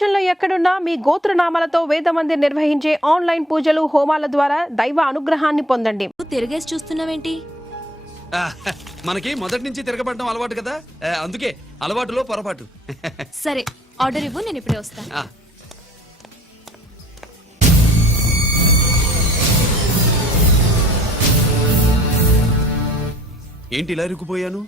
ప్రపంచంలో ఎక్కడున్నా మీ గోత్రనామాలతో వేదమందిర్ నిర్వహించే ఆన్లైన్ పూజలు హోమాల ద్వారా దైవ అనుగ్రహాన్ని పొందండి. తిరిగేసి చూస్తున్నావేంటి? మనకి మొదటి నుంచి తిరగబడడం అలవాటు కదా, అందుకే అలవాటులో పొరపాటు. సరే ఆర్డర్ ఇవ్వు, నేను ఇప్పుడే వస్తాను. ఏంటి ఇలా ఇరుక్కుపోయాను?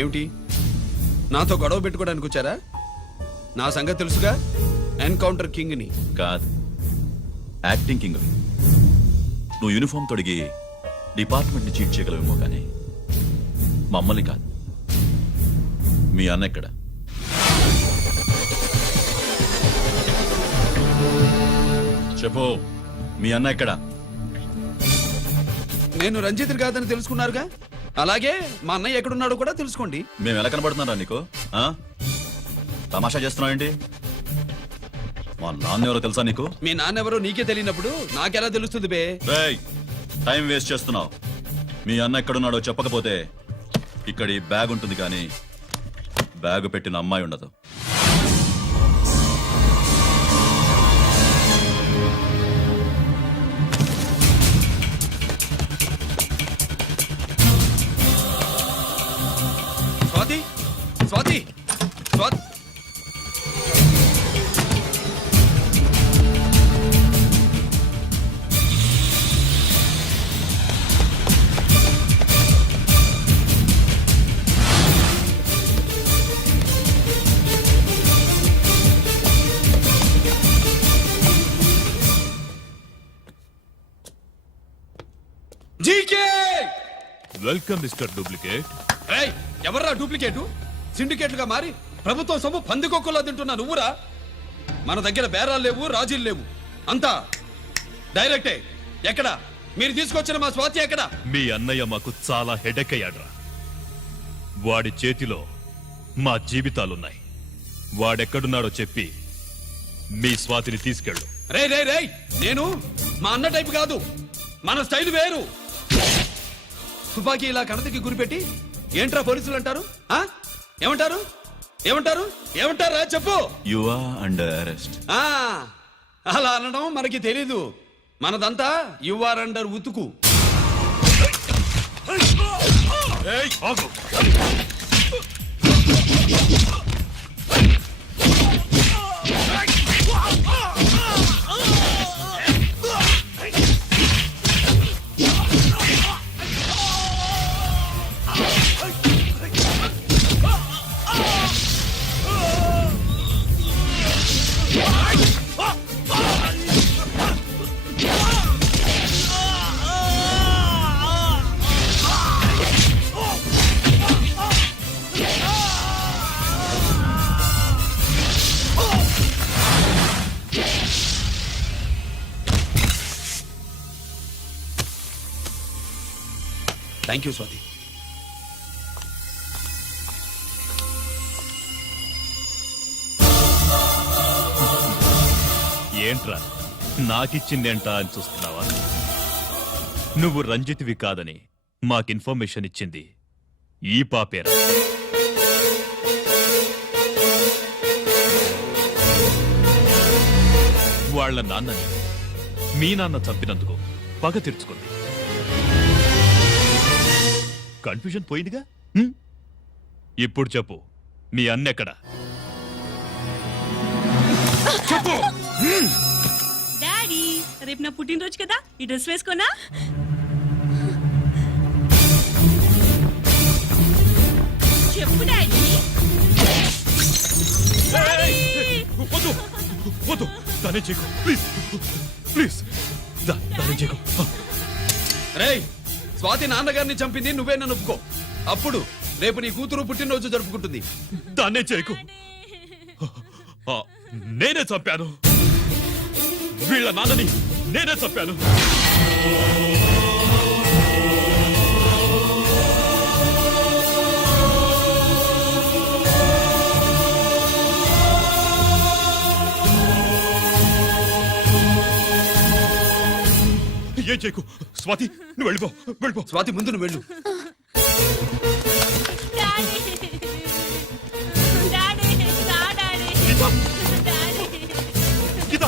ఏమిటి, నాతో గొడవ పెట్టుకోవడానికి వచ్చారా? నా సంగతి తెలుసుగా, ఎన్కౌంటర్ కింగ్ ని. కాదు, యాక్టింగ్ కింగ్. నువ్వు యూనిఫామ్ తొడిగి డిపార్ట్మెంట్ ని చీట్ చేయగలవేమో కానీ మమ్మల్ని కాదు. మీ అన్న ఎక్కడ? చెప్పు, మీ అన్న ఎక్కడ? నేను రంజిత్ కాదని తెలుసుకున్నారుగా, అలాగే మా అన్నయ్య ఎక్కడున్నాడో కూడా తెలుసుకోండి. మేము ఎలా కనబడుతున్నారా నీకు? తమాషా చేస్తున్నావు ఏంటి? మా నాన్న ఎవరో తెలుసా నీకు? మీ నాన్నెవరో నీకే తెలియనప్పుడు నాకెలా తెలుస్తుంది బే? టైం వేస్ట్ చేస్తున్నావు. మీ అన్న ఎక్కడున్నాడో చెప్పకపోతే ఇక్కడ ఈ బ్యాగ్ ఉంటుంది కానీ బ్యాగ్ పెట్టిన అమ్మాయి ఉండదు. Swathi, Swathi, Swathi. GK, welcome mister duplicate. ఎవర్రా డూప్లికేటు? సిండికేట్లుగా మారి ప్రభుత్వం సొమ్ము పందికొక్కులా తింటున్నా నువ్వురా? మన దగ్గర బేరాలు లేవు, రాజీలు లేవు, అంతా డైరెక్టే. ఎక్కడ మీరు తీసుకొచ్చిన మా స్వాతి ఎక్కడ? మీ అన్నయ్య మాకు చాలా హెడెక్ అయ్యాడ్రా. వాడి చేతిలో మా జీవితాలున్నాయి. వాడెక్కడున్నాడో చెప్పి మీ స్వాతిని తీసుకెళ్ళు. రే రే రే, నేను మా అన్న టైపు కాదు, మన స్టైల్ వేరు. తుపాకీ ఇలా కణతకి గురిపెట్టి ఏంట్రా పోలీసులు అంటారు? ఏమంటారు? ఏమంటారు? ఏమంటారా చెప్పు. You are under arrest. అలా అనడం మనకి తెలీదు. మనదంతా యు ఆర్ అండర్ ఉతుకు. Thank you Swathi. ఏంట్రా నాకిచ్చిందేంటా అని చూస్తున్నావా? నువ్వు రంజిత్వి కాదని మాకు ఇన్ఫర్మేషన్ ఇచ్చింది ఈ పాపేరా. వాళ్ళ నాన్నని మీ నాన్న చంపినందుకు పగ తీర్చుకుంది. కన్ఫ్యూజన్ పోయిందిగా. ఇప్పుడు చెప్పు, మీ అన్నెక్కడ? చెప్పు. డాడీ, రేపు నా పుట్టినరోజు కదా, ఈ డ్రెస్ వేసుకోనా? చెప్పు డాడీ. వద్దు వద్దు, దానే చేయకు ప్లీజ్ ప్లీజ్, దానే చేయకు. రేయ్, స్వాతి నాన్నగారిని చంపింది నువ్వే, నన్ను ఒప్పుకో. అప్పుడు రేపు నీ కూతురు పుట్టినరోజు జరుపుకుంటుంది. దాన్నే చేయకు. నేనే చంపాను, వీళ్ళ నాన్నని నేనే చంపాను. ఏం చేయకు స్వాతి నువ్వు వెళ్ళిపో వెళ్ళిపో. స్వాతి ముందు నువ్వు వెళ్ళు. డాడీ డాడీ రా డాడీ గీత డాడీ గీత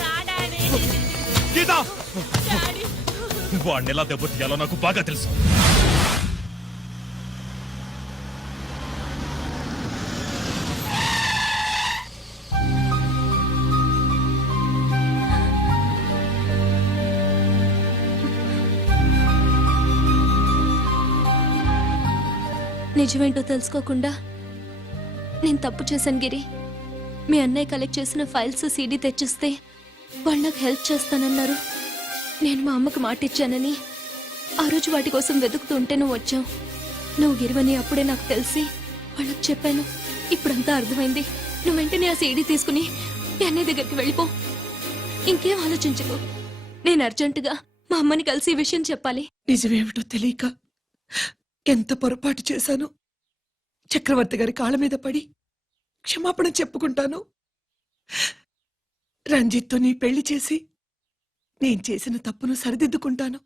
రా డాడీ గీత డాడీ వాడిని ఎలా దెబ్బతీయాలో నాకు బాగా తెలుసు. నిజమేంటో తెలుసుకోకుండా నేను తప్పు చేశాను గిరి. మీ అన్నయ్య కలెక్ట్ చేసిన ఫైల్స్ సీడీ తెచ్చిస్తే వాళ్ళు నాకు హెల్ప్ చేస్తానన్నారు. నేను మా అమ్మకు మాట ఇచ్చానని ఆ రోజు వాటి కోసం వెతుకుతుంటే నువ్వు వచ్చావు. నువ్వు గిరివని అప్పుడే నాకు తెలిసి వాళ్ళకి చెప్పాను. ఇప్పుడంతా అర్థమైంది. నువ్వు వెంటనే ఆ సీడీ తీసుకుని మీ అన్నయ్య దగ్గరికి వెళ్ళిపో. ఇంకేం ఆలోచించకు. నేను అర్జెంటుగా మా అమ్మని కలిసి ఈ విషయం చెప్పాలి. నిజమేమిటో తెలియక ఎంత పొరపాటు చేశాను. చక్రవర్తి గారి కాళ్ళ మీద పడి క్షమాపణ చెప్పుకుంటాను. రంజిత్తో నీ పెళ్లి చేసి నేను చేసిన తప్పును సరిదిద్దుకుంటాను.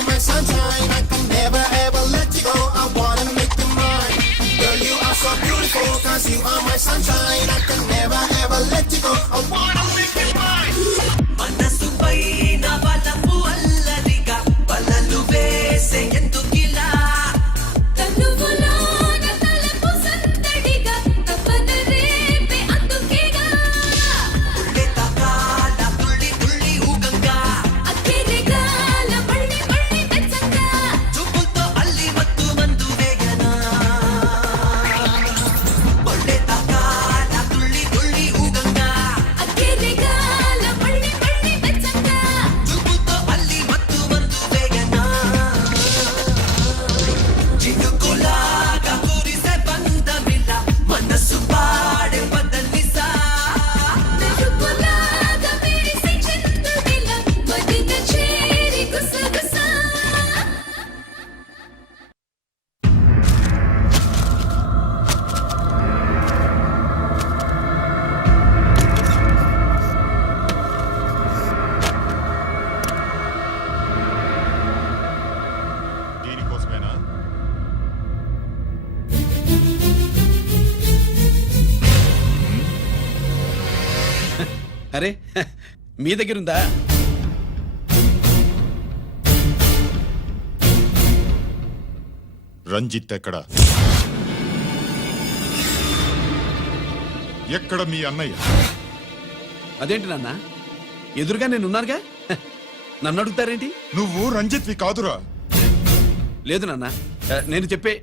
are my sunshine. I can never ever let you go. I wanna make you mine. Girl, you are so beautiful. Cause you are my sunshine. I can never ever let you go. I wanna make you mine. మనసుపై నా బలపు అల్లరిగా బలలు వేసే ఎందుకిలా కన్నువులోన తలపు సందడిగా తపన రేపే అందుకేగా ఉళ్ళే తాకాల తుళ్ళి తుళ్ళి ఊగంగా అక్కిరిగాల మళ్ళీ మళ్ళీ తెచ్చంగా చూపులతో అల్లి మత్తు మందు వేయనా ఉళ్ళే తాకాల తుళ్ళి తుళ్ళి ఊగంగా అక్కిరిగాల మళ్ళీ మళ్ళీ తెచ్చంగా చూపులతో అల్లి మత్తు మందు వేయనా చినుకులాగా కురిసే బంధమిలా మనసు పాడే బదలిసా మెరుపులాగా మెరిసే చంద్రుడిలా మదిన చేరి గుసగుసా దీనికోసమేనా అరే మీ దగ్గర ఉందా? రంజిత్ ఎక్కడ ఎక్కడ మీ అన్నయ్య? అదేంటి నాన్న, ఎదురుగా నేను ఉన్నానుగా. నన్ను అడుగుతారేంటి? నువ్వు రంజిత్వి కాదురా. లేదు నాన్న, నేను చెప్పే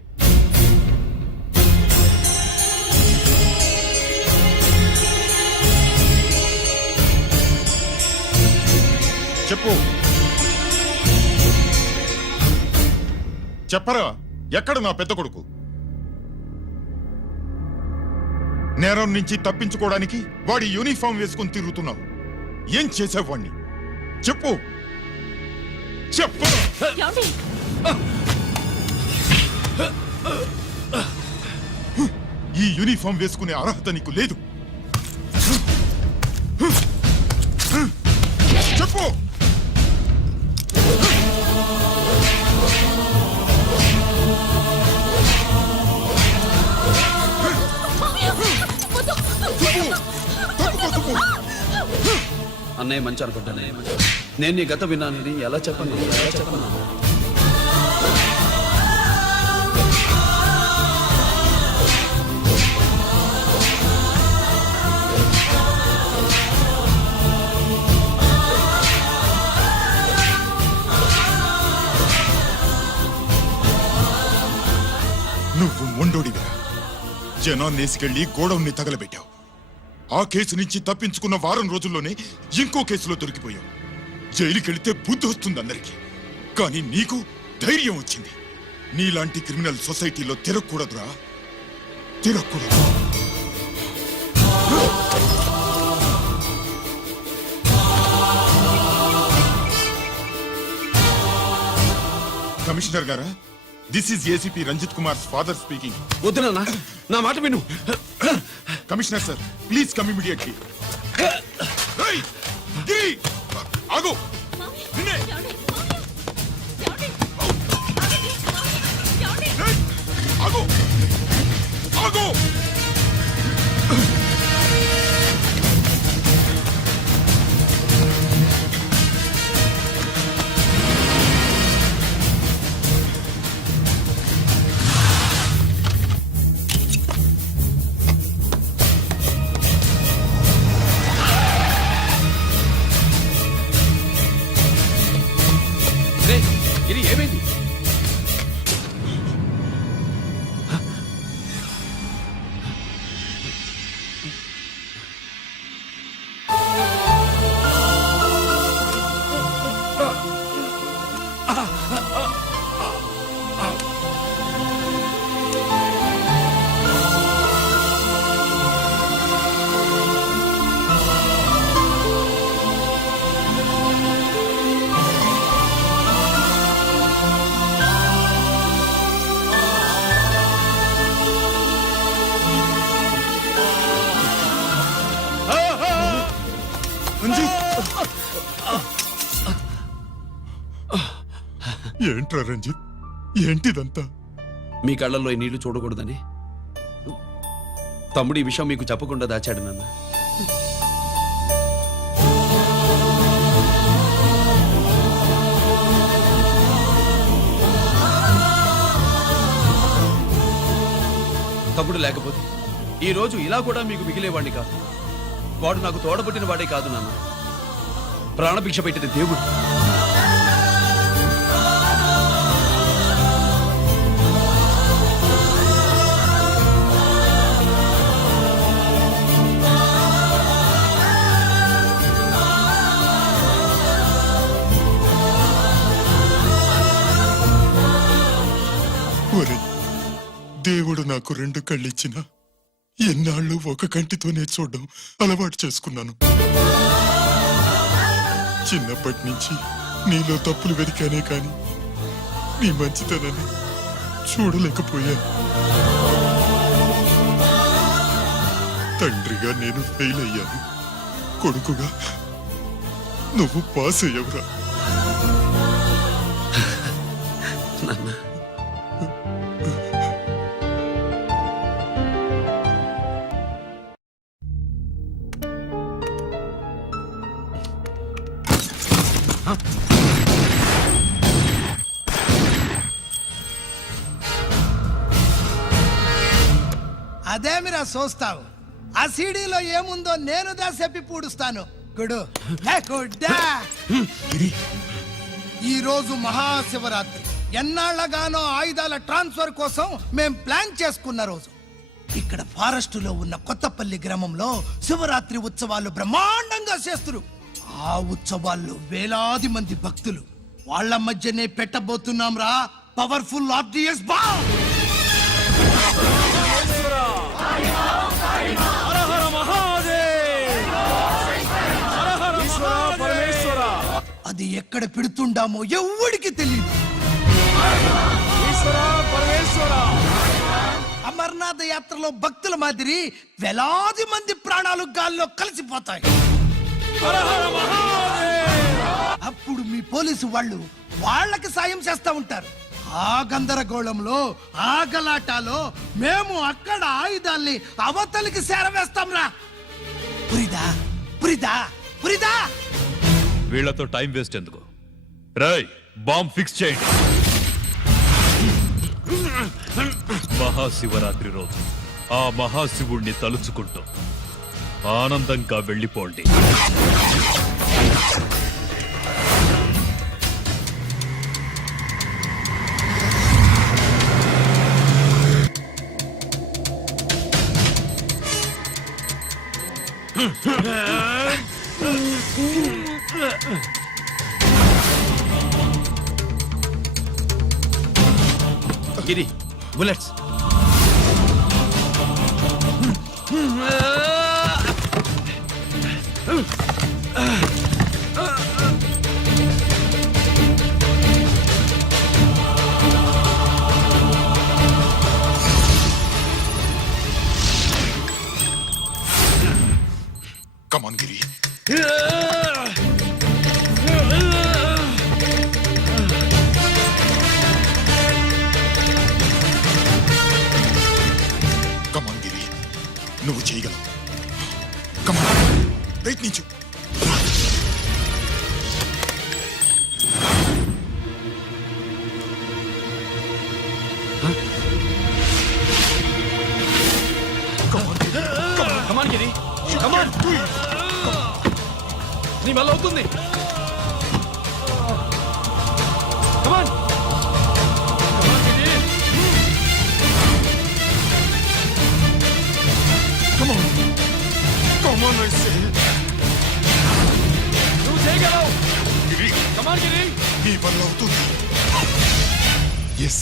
చెప్పు, చెప్పరా, ఎక్కడ నా పెద్ద కొడుకు? నేరం నుంచి తప్పించుకోవడానికి వాడి యూనిఫామ్ వేసుకుని తిరుగుతున్నావు. ఏం చేసావు వాణ్ణి? చెప్పు, చెప్పు. ఏమండి? ఈ యూనిఫామ్ వేసుకునే అర్హత నీకు లేదు. చెప్పు. అన్నయ్య మంచి అనుకుంటానే. నేను నీ గత విన్నానని ఎలా చెప్పను? నువ్వు మొండోడివిరా. జనాన్నేసుకెళ్లి గోడౌన్ని తగలబెట్టావు. ఆ కేసు నుంచి తప్పించుకున్న వారం రోజుల్లోనే ఇంకో కేసులో దొరికిపోయావు. జైలుకెళ్తే బుద్ధి వస్తుంది అందరికీ, కానీ నీకు ధైర్యం వచ్చింది. నీలాంటి క్రిమినల్ సొసైటీలో తిరగకూడదురా, తిరగకూడదు. కమిషనర్ గారా, this is ACP Ranjith Kumar father speaking. వద్దు నాన్న, నా మాట విను. Commissioner sir, please come immediately. ఆగు. నిన్నే. ఆగు. ఆగు. రే, ఇది ఏమైంది? ఏంట్రా రంజిత్, ఏంటిదంతా? మీ కళ్ళల్లో ఈ నీళ్లు చూడకూడదని తమ్ముడు ఈ విషయం మీకు చెప్పకుండా దాచాడు నాన్న. తమ్ముడు లేకపోతే ఈ రోజు ఇలా కూడా మీకు మిగిలేవాడిని కాదు. వాడు నాకు తోడబుట్టిన వాడే కాదు నాన్న, ప్రాణభిక్ష పెట్టిన దేవుడు. ఒరే, దేవుడు నాకు 2 కళ్ళిచ్చిన ఎన్నాళ్ళు ఒక కంటితోనే చూడడం అలవాటు చేసుకున్నాను. చిన్నప్పటి నుంచి నీలో తప్పులు వెతికానే కాని నీ మంచితనాన్ని చూడలేకపోయాను. తండ్రిగా నేను ఫెయిల్ అయ్యాను, కొడుకుగా నువ్వు పాస్ అయ్యవురా. నాన్న, అదేమిరా చూస్తావు? ఆ సీడీలో ఏముందో నేను దా చెప్పి పూడుస్తాను. గుడు హే గుడ్డా. ఈ రోజు మహాశివరాత్రి. ఎన్నాళ్లగానో ఆయుధాల ట్రాన్స్ఫర్ కోసం మేం ప్లాన్ చేసుకున్న రోజు. ఇక్కడ ఫారెస్ట్ లో ఉన్న కొత్తపల్లి గ్రామంలో శివరాత్రి ఉత్సవాలు బ్రహ్మాండంగా చేస్తున్నారు. ఆ ఉత్సవాల్లో వేలాది మంది భక్తులు. వాళ్ళ మధ్యనే పెట్టబోతున్నాం రా పవర్ఫుల్ ఆర్డిఎస్ బాంబ్. అది ఎక్కడ పెడుతుండామో ఎవడికి తెలియదు. అమర్నాథ్ యాత్రలో భక్తుల మాదిరి వేలాది మంది ప్రాణాలు గాల్లో కలిసిపోతాయి. అప్పుడు మీ పోలీసు వాళ్ళు వాళ్ళకి సాయం చేస్తా ఉంటారు. ఆ గందరగోళంలో ఆ గలాటాలో మేము అక్కడ ఆయుధాల్ని అవతలికి చేరవేస్తాం రా. పురిదా పురిదా పురిదా. వీళ్లతో టైం వేస్ట్ ఎందుకు? రై, బాంబ్ ఫిక్స్ చేయండి. మహాశివరాత్రి రోజు ఆ మహాశివుణ్ణి తలుచుకుంటూ ఆనందంగా వెళ్ళిపోండి. గిరి, bullets. Come on, Giri. Come on, Giri. నువ్వు చేయగలవు. Come on. ప్రయత్నించు. కమాన్ గిరి, కమాన్. నీ వల్ల అవుతుంది. కమాన్. Come on. Come on, I say. నువ్వు చేయగలవు. గిరి, కమాన్ గిరి. నీ వల్ల అవుతుంది. ఎస్.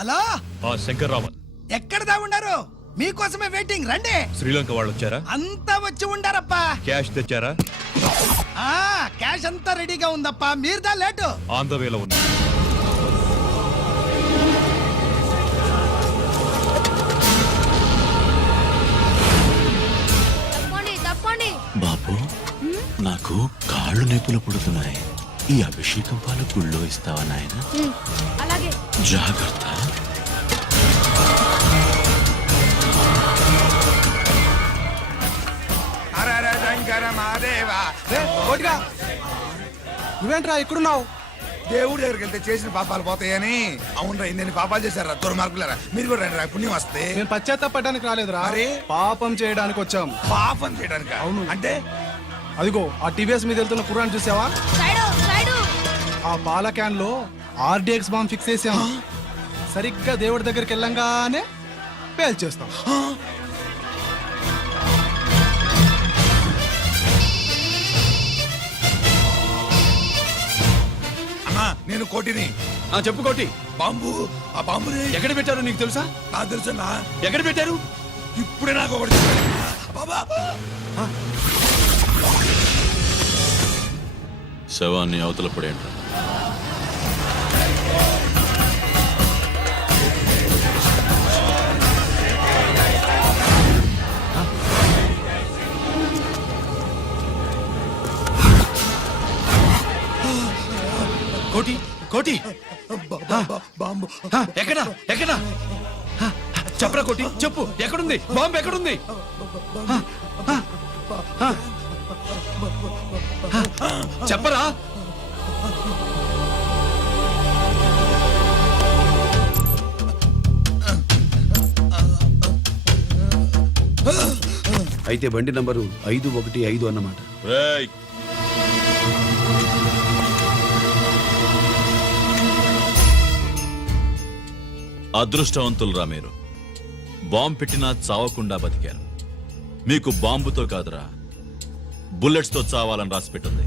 హలో, ఆ శంకర్రామన్ ఎక్కడదా ఉన్నారు? మీకోసమే వెయిటింగ్. రండి. శ్రీలంక వాళ్ళు వచ్చారా? అంతా వచ్చి ఉండారప్పా. క్యాష్ తెచ్చారా? ఆ క్యాష్ అంతా రెడీగా ఉందప్పా. మీరుదా లేటు. ఆన్ ద వేలో ఉంది. తప్పండి తప్పండి. బాబు, నా రేపులు పుడుతున్నాయి. ఈ అభిషేకం పాలు గుళ్ళో ఇస్తావా నాయన? అలాగే జాగ్రత్త. నువ్వేంట్రా ఇక్కడున్నావు? దేవుడి దగ్గరికి వెళ్తే చేసిన పాపాలు పోతాయని. అవునరా, ఇన్ని పాపాలు చేశారా దుర్మార్గులారా. మీరు కూడా రండి, పుణ్యం వస్తే. నేను పశ్చాత్తాపడడానికి రాలేదురా, మరి? పాపం చేయడానికి వచ్చాం. పాపం చేయడానికి? అవును. అంటే అదిగో ఆ టీవీఎస్ మీద వెళ్తున్న కుర్రాన్ని చూసావా? ఆ పాల క్యాన్ లో ఆర్డిఎక్స్ బాంబ్ ఫిక్స్ చేసాం. సరిగ్గా దేవుడి దగ్గరికి వెళ్ళంగానే పేల్చేస్తాం. అమ్మా, నేను కోటిని. చెప్పు కోటి. బాంబు, ఆ బాంబుని ఎక్కడ పెట్టారు నీకు తెలుసా? నాకు తెలుసన్నా. ఎక్కడ పెట్టారు? ఇప్పుడే నాకు ఒకటి బాబా. శవాన్ని అవతల పడేయండి. కోటి, కోటి. బాంబు ఎక్కడ ఎక్కడ చెప్పరా కోటి, చెప్పు. ఎక్కడుంది బాంబు? ఎక్కడుంది? చెప్పరా. అయితే బండి నంబరు 515 అన్నమాట. రేయ్, అదృష్టవంతులరా మీరు. బాంబు పెట్టినా చావకుండా బతికారు. మీకు బాంబుతో కాదురా, బుల్లెట్స్ తో చావాలని రాసి పెట్టింది.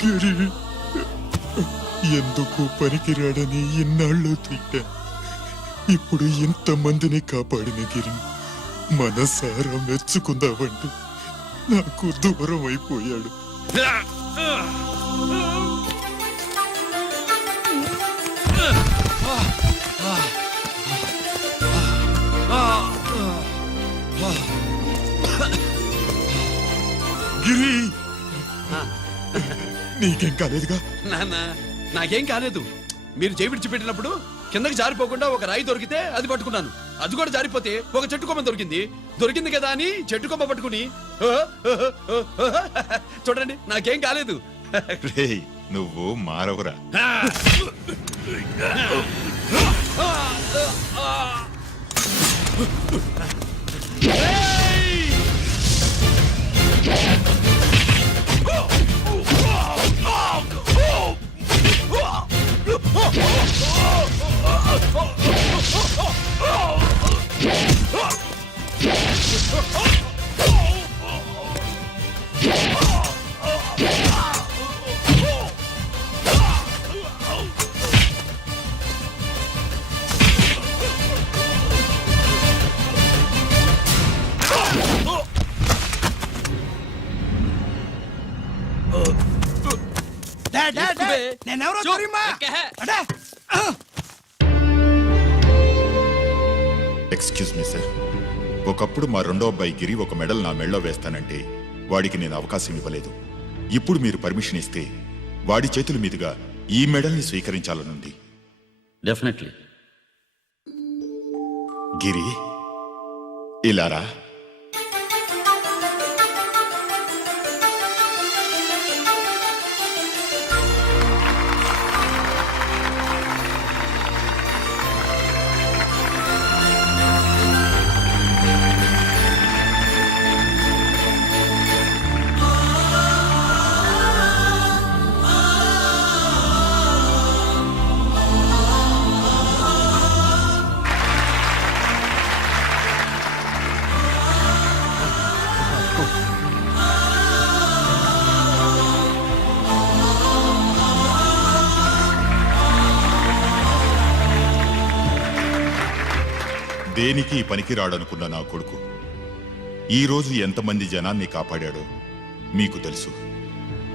గిరి ఎందుకు పనికిరాడని ఇన్నాళ్ళు తిట్టా. ఇప్పుడు ఇంతమందిని కాపాడిన గిరిని మనసారా మెచ్చుకుందామంటే నాకు దూరం అయిపోయాడు. గిరి నీకేం కాలేదుగా? నాన్న నాకేం కాలేదు. మీరు చేయి విడిచిపెట్టినప్పుడు కిందకి జారిపోకుండా ఒక రాయి దొరికితే అది పట్టుకున్నాను. అది కూడా జారిపోతే ఒక చెట్టు కొమ్మ దొరికింది కదా అని చెట్టు కొమ్మ పట్టుకుని చూడండి నాకేం కాలేదు. నువ్వు మారవురా. నేనెవరో தெரியுமா? అడే ఎక్స్క్యూజ్ మీ సార్, ఒకప్పుడు మా రెండో అబ్బాయి గిరి ఒక మెడల్ నా మెడలో వేస్తానంటే వాడికి నేను అవకాశం ఇవ్వలేదు. ఇప్పుడు మీరు పర్మిషన్ ఇస్తే వాడి చేతుల మీదుగా ఈ మెడల్ని స్వీకరించాలనుంది. డెఫినెట్లీ. గిరి ఇలారా. దేనికి పనికిరాడనుకున్న నా కొడుకు ఈరోజు ఎంతమంది జనాన్ని కాపాడాడో మీకు తెలుసు